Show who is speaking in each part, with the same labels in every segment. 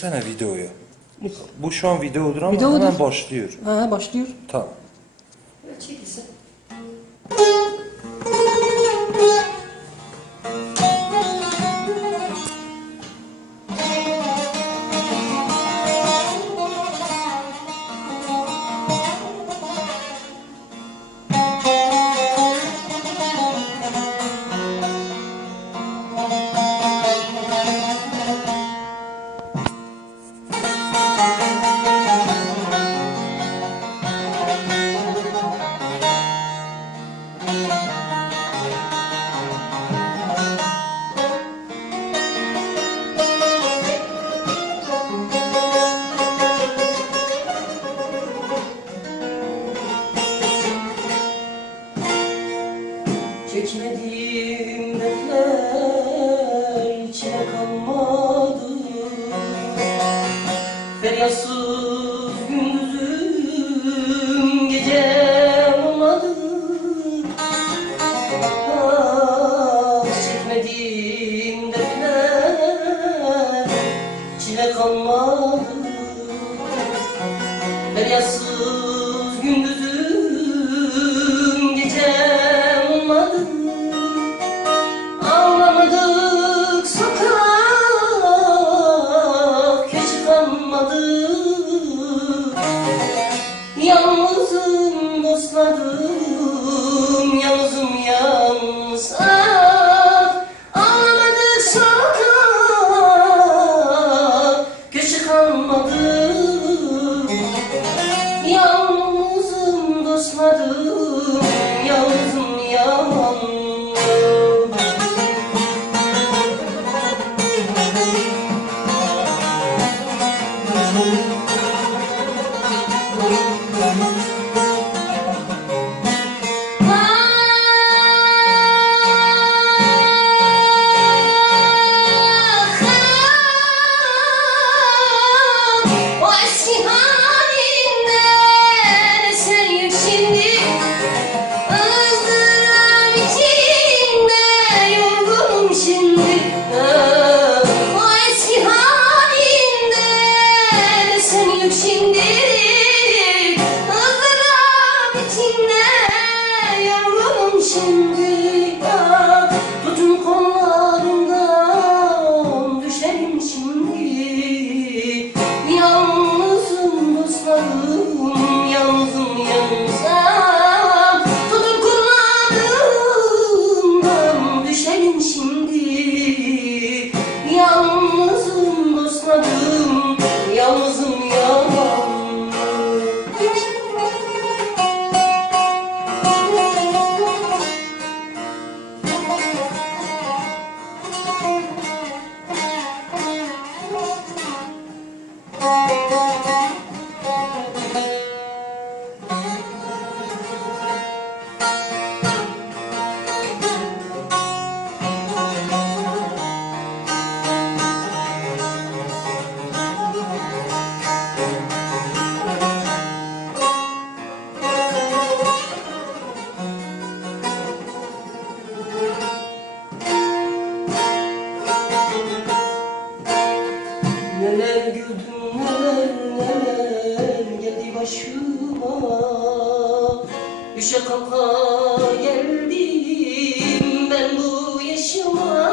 Speaker 1: Sana videoyu. Bu şu an videodur ama
Speaker 2: Videodur.
Speaker 1: hemen başlıyor.
Speaker 2: Ha başlıyor.
Speaker 1: Tamam.
Speaker 2: Dertler içine kalmadı. Feryatsız gündüzüm gecem olmadı. Ah, Çekmediğim dertler içine kalmadı. Feryatsız başladı excluir Düşe kalka geldim ben bu yaşıma.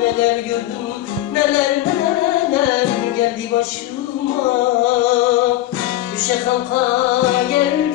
Speaker 2: Neler gördüm neler neler geldi başıma. Düşe kalka geldim